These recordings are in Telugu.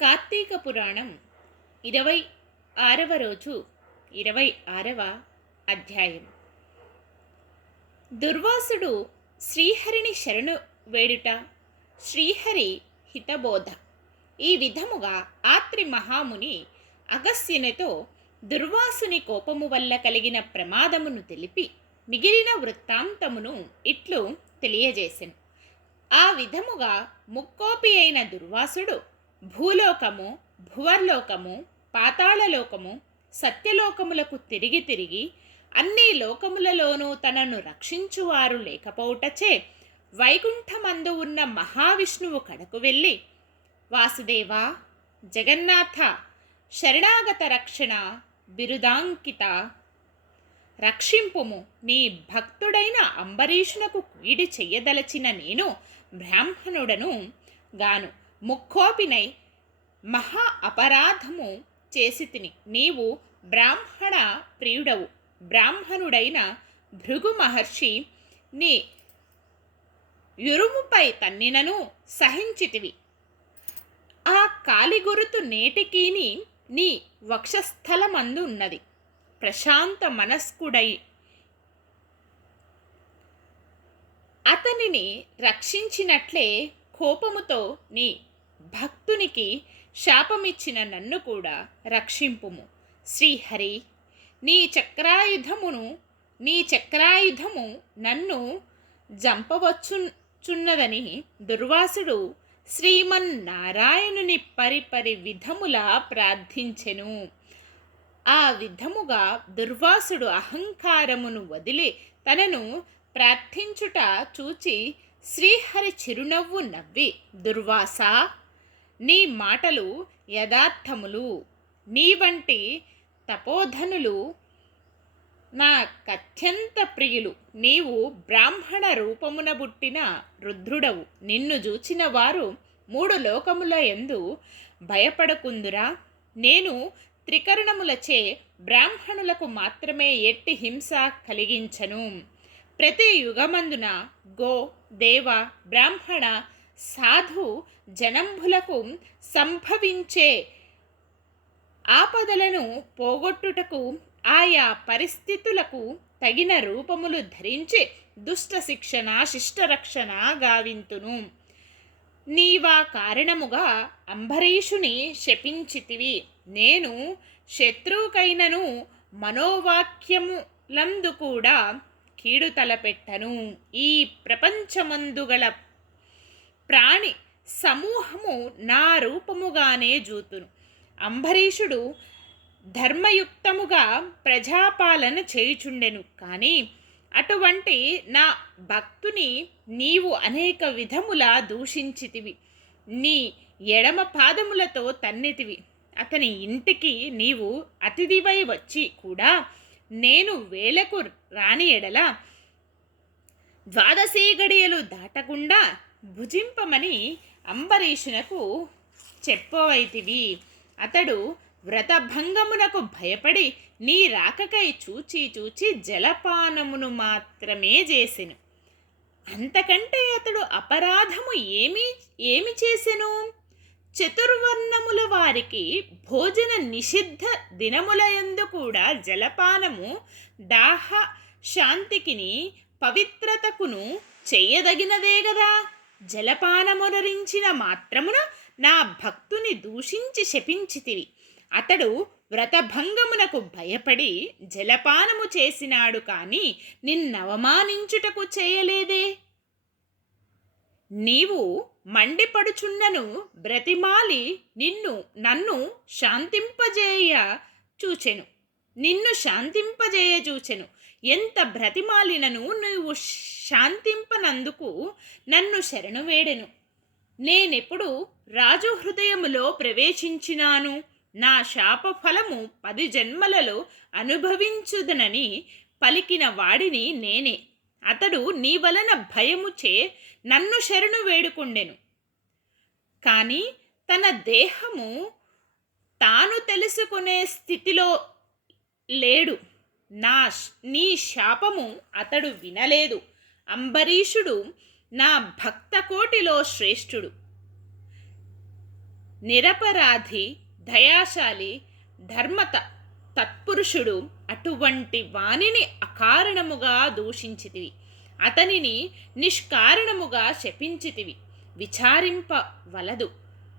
కార్తీక పురాణం 26వ రోజు 26వ అధ్యాయం. దుర్వాసుడు శ్రీహరిని శరణు వేడుట, శ్రీహరి హితబోధ. ఈ విధముగా ఆత్రి మహాముని అగస్త్యునితో దుర్వాసుని కోపము వల్ల కలిగిన ప్రమాదమును తెలిపి మిగిలిన వృత్తాంతమును ఇట్లు తెలియజేసెను. ఆ విధముగా ముక్కోపి అయిన దుర్వాసుడు భూలోకము, భువర్లోకము, పాతాళలోకము, సత్యలోకములకు తిరిగి తిరిగి అన్ని లోకములలోనూ తనను రక్షించువారు లేకపోవుటచే వైకుంఠమందు ఉన్న మహావిష్ణువు కడకు వెళ్ళి, వాసుదేవా, జగన్నాథ, శరణాగత రక్షణ బిరుదాంకిత, రక్షింపుము. నీ భక్తుడైన అంబరీషునకు కీడు చెయ్యదలచిన నేను బ్రాహ్మణుడను గాను ముక్కోపినై మహా అపరాధము చేసి తిని. నీవు బ్రాహ్మణ ప్రియుడవు. బ్రాహ్మణుడైన భృగు మహర్షి నీ యురుముపై తన్నినను సహించితివి. ఆ కాలిగురుతు నేటికీని నీ వక్షస్థలమందు ఉన్నది. ప్రశాంత మనస్కుడై అతనిని రక్షించినట్లే కోపముతో నీ భక్తునికి శాపమిచ్చిన నన్ను కూడా రక్షింపుము. శ్రీహరి, నీ చక్రాయుధము నన్ను జంపవచ్చుచున్నదని దుర్వాసుడు శ్రీమన్నారాయణుని పరిపరి విధములా ప్రార్థించెను. ఆ విధముగా దుర్వాసుడు అహంకారమును వదిలి తనను ప్రార్థించుట చూచి శ్రీహరి చిరునవ్వు నవ్వి, దుర్వాసా, నీ మాటలు యథార్థములు. నీ వంటి తపోధనులు నాకత్యంత ప్రియులు. నీవు బ్రాహ్మణ రూపమున పుట్టిన రుద్రుడవు. నిన్ను చూచిన వారు 3 లోకముల యందు భయపడకుందురా. నేను త్రికరణములచే బ్రాహ్మణులకు మాత్రమే ఎట్టి హింస కలిగించను. ప్రతి యుగమందున గో, దేవ, బ్రాహ్మణ, సాధు జనంభులకు సంభవించే ఆపదలను పోగొట్టుటకు ఆయా పరిస్థితులకు తగిన రూపములు ధరించి దుష్ట శిక్షణ, శిష్టరక్షణ గావింతును. నీవా కారణముగా అంబరీషుని శపించితివి. నేను శత్రువుకైనను మనోవాక్యములందు కూడా కీడు తలపెట్టను. ఈ ప్రపంచమందుగల ప్రాణి సమూహము నా రూపముగానే జూతును. అంబరీషుడు ధర్మయుక్తముగా ప్రజాపాలన చేయుచుండెను. కానీ అటువంటి నా భక్తుని నీవు అనేక విధములా దూషించితివి. నీ ఎడమ పాదములతో తన్నితివి. అతని ఇంటికి నీవు అతిథివై వచ్చి కూడా నేను వేళకు రాని ఎడల 12 గడియలు దాటకుండా భుజింపమని అంబరీషునకు చెప్పవైతివి. అతడు వ్రతభంగమునకు భయపడి నీ రాకకై చూచి జలపానమును మాత్రమే చేసెను. అంతకంటే అతడు అపరాధము ఏమి చేసెను? చతుర్వర్ణముల వారికి భోజన నిషిద్ధ దినములయందు కూడా జలపానము దాహ శాంతికిని పవిత్రతకును చెయ్యదగినదే గదా. జలపానమునరించిన మాత్రమున నా భక్తుని దూషించి శపించితివి. అతడు వ్రతభంగమునకు భయపడి జలపానము చేసినాడు, కానీ నిన్నవమానించుటకు చేయలేదే. నీవు మండిపడుచున్నను బ్రతిమాలి నన్ను శాంతింపజేయ చూచెను. ఎంత బ్రతిమాలినను నీవు శాంతింపనందుకు నన్ను శరణు వేడెను. నేనెప్పుడు రాజు హృదయములో ప్రవేశించినాను. నా శాప ఫలము 10 జన్మలలో అనుభవించుదనని పలికిన వాడిని నేనే. అతడు నీ వలన భయముచే నన్ను శరణు వేడుకుండెను. కానీ తన దేహము తాను తెలుసుకునే స్థితిలో లేడు. నీ శాపము అతడు వినలేదు. అంబరీషుడు నా భక్త కోటిలో శ్రేష్ఠుడు. నిరపరాధి, దయాశాలి, తత్పురుషుడు అటువంటి వానిని అకారణముగా దూషించితివి, అతనిని నిష్కారణముగా శపించితివి. విచారింపవలదు.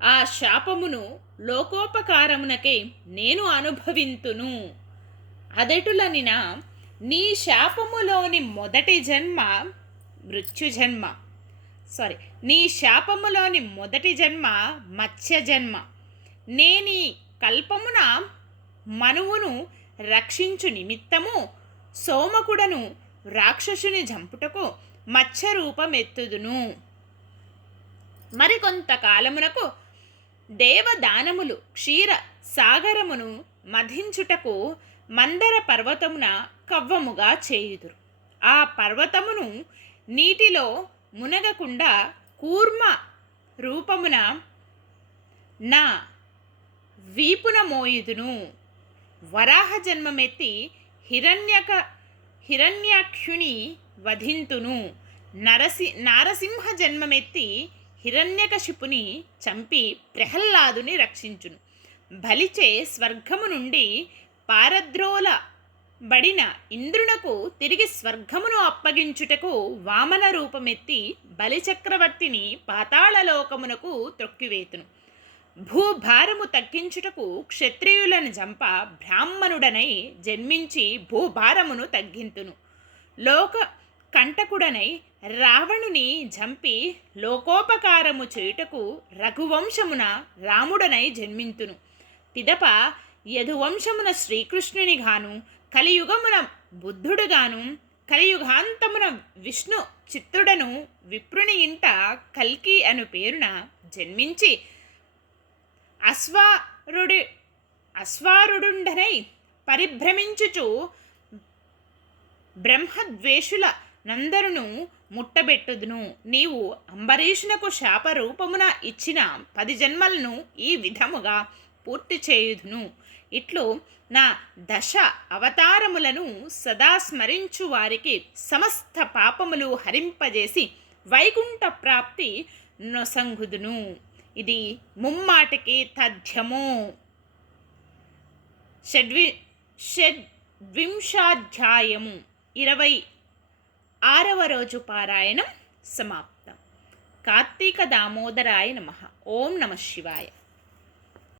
ఆ శాపమును లోకోపకారమునకే నేను అనుభవింతును. అదెటులనినా, నీ శాపములోని మొదటి జన్మ మృత్యుజన్మ. నీ శాపములోని మొదటి జన్మ మత్స్య జన్మ. నేనీ కల్పమున మనువును రక్షించు నిమిత్తము సోమకుడను రాక్షసుని జంపుటకు మత్స్య రూపమెత్తుదును. మరికొంతకాలమునకు దేవదానములు క్షీర సాగరమును మధించుటకు మందర పర్వతమున కవ్వముగా చేయుదురు. ఆ పర్వతమును నీటిలో మునగకుండా కూర్మ రూపమున నా వీపున మోయుదును. వరాహ జన్మమెత్తి హిరణ్యాక్షుని వధింతును. నారసింహ జన్మమెత్తి హిరణ్యకశిపుని చంపి ప్రహ్లాదుని రక్షించును. బలిచే స్వర్గము నుండి పారద్రోలబడిన ఇంద్రునకు తిరిగి స్వర్గమును అప్పగించుటకు వామన రూపమెత్తి బలిచక్రవర్తిని పాతాళలోకమునకు త్రొక్కివేతును. భూభారము తగ్గించుటకు క్షత్రియులను జంప బ్రాహ్మణుడనై జన్మించి భూభారమును తగ్గింతును. లోక కంటకుడనై రావణుని జంపి లోకోపకారము చేయుటకు రఘువంశమున రాముడనై జన్మింతును. పిదప యదువంశమున శ్రీకృష్ణుని గాను, కలియుగమున బుద్ధుడుగాను, కలియుగాంతమున విష్ణు చిత్తుడను విప్రుని ఇంట కల్కి అను పేరున జన్మించి అశ్వారుడుండనై పరిభ్రమించుచు బ్రహ్మద్వేషుల నందరును ముట్టబెట్టుదును. నీవు అంబరీషునకు శాపరూపమున ఇచ్చిన 10 జన్మలను ఈ విధముగా పూర్తి చేయుదును. ఇట్లు నా 10 అవతారములను సదా స్మరించు వారికి సమస్త పాపములు హరింపజేసి వైకుంఠ ప్రాప్తి నొసంగుదును. ఇది ముమ్మాటికి తథ్యము. షడ్వింశాధ్యాయము 26వ రోజు పారాయణం సమాప్తం. కార్తీక దామోదరాయ నమః. ఓం నమః శివాయ.